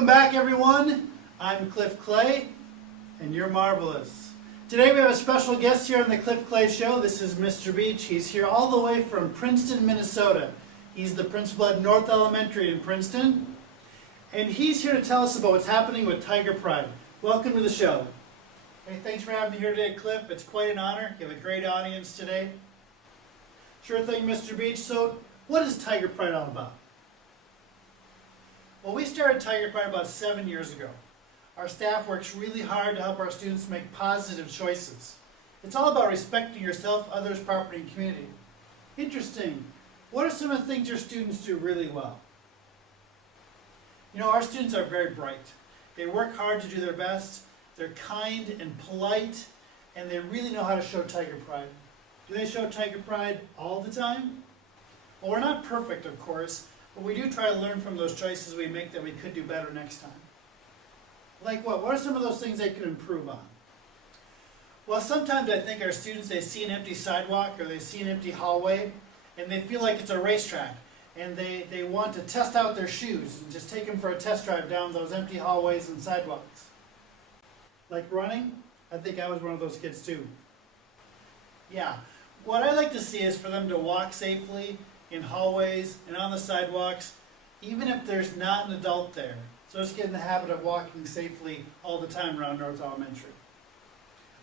Welcome back, everyone. I'm Cliff Clay, and you're marvelous. Today we have a special guest here on the Cliff Clay Show. This is Mr. Beach. He's here all the way from Princeton, Minnesota. He's the principal at North Elementary in Princeton, and he's here to tell us about what's happening with Tiger Pride. Welcome to the show. Hey, thanks for having me here today, Cliff. It's quite an honor. You have a great audience today. Sure thing, Mr. Beach. So, what is Tiger Pride all about? Well, we started Tiger Pride about 7 years ago. Our staff works really hard to help our students make positive choices. It's all about respecting yourself, others, property, and community. Interesting. What are some of the things your students do really well? You know, our students are very bright. They work hard to do their best. They're kind and polite, and they really know how to show Tiger Pride. Do they show Tiger Pride all the time? Well, we're not perfect, of course, but we do try to learn from those choices we make that we could do better next time. Like what? What are some of those things they could improve on? Well, sometimes I think our students, they see an empty sidewalk or they see an empty hallway, and they feel like it's a racetrack, and they want to test out their shoes and just take them for a test drive down those empty hallways and sidewalks. Like running? I think I was one of those kids too. Yeah. What I like to see is for them to walk safely in hallways and on the sidewalks, even if there's not an adult there. So just get in the habit of walking safely all the time around North Elementary.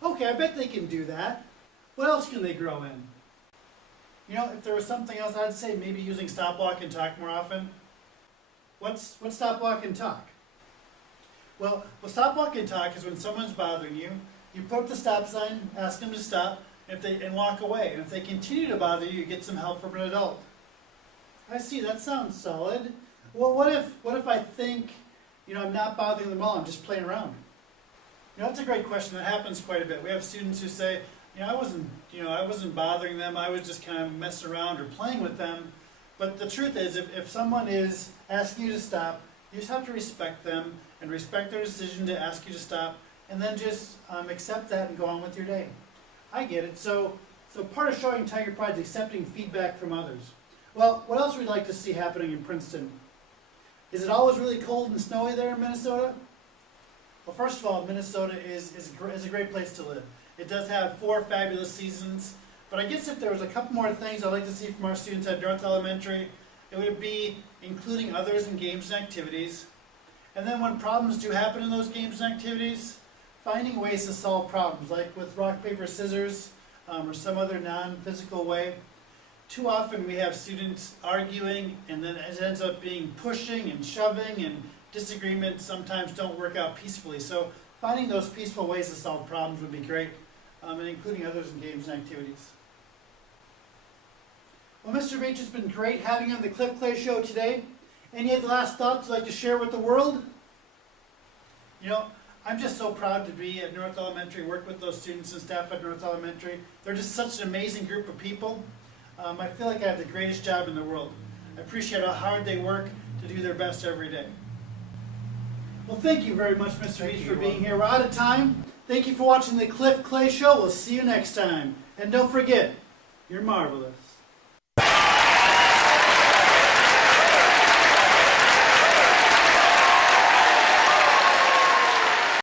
Okay, I bet they can do that. What else can they grow in? You know, if there was something else, I'd say maybe using stop, walk, and talk more often. What's stop, walk, and talk? Well, stop, walk, and talk is when someone's bothering you, you put up the stop sign, ask them to stop, and walk away. And if they continue to bother you, you get some help from an adult. I see, that sounds solid. Well, what if I think, I'm not bothering them all, I'm just playing around? That's a great question. That happens quite a bit. We have students who say, I wasn't bothering them, I was just kind of messing around or playing with them. But the truth is, if someone is asking you to stop, you just have to respect them and respect their decision to ask you to stop, and then just accept that and go on with your day. I get it. So part of showing Tiger Pride is accepting feedback from others. Well, what else would you like to see happening in Princeton? Is it always really cold and snowy there in Minnesota? Well, first of all, Minnesota is a great place to live. It does have 4 fabulous seasons, but I guess if there was a couple more things I'd like to see from our students at North Elementary, it would be including others in games and activities. And then when problems do happen in those games and activities, finding ways to solve problems, like with rock, paper, scissors, or some other non-physical way. Too often we have students arguing, and then it ends up being pushing and shoving, and disagreements sometimes don't work out peacefully. So finding those peaceful ways to solve problems would be great, and including others in games and activities. Well, Mr. Beach, it's been great having you on the Cliff Clay Show today. Any other last thoughts you'd like to share with the world? I'm just so proud to be at North Elementary, work with those students and staff at North Elementary. They're just such an amazing group of people. I feel like I have the greatest job in the world. I appreciate how hard they work to do their best every day. Well, thank you very much, Mr. Beach, for being here. We're out of time. Thank you for watching the Cliff Clay Show. We'll see you next time. And don't forget, you're marvelous.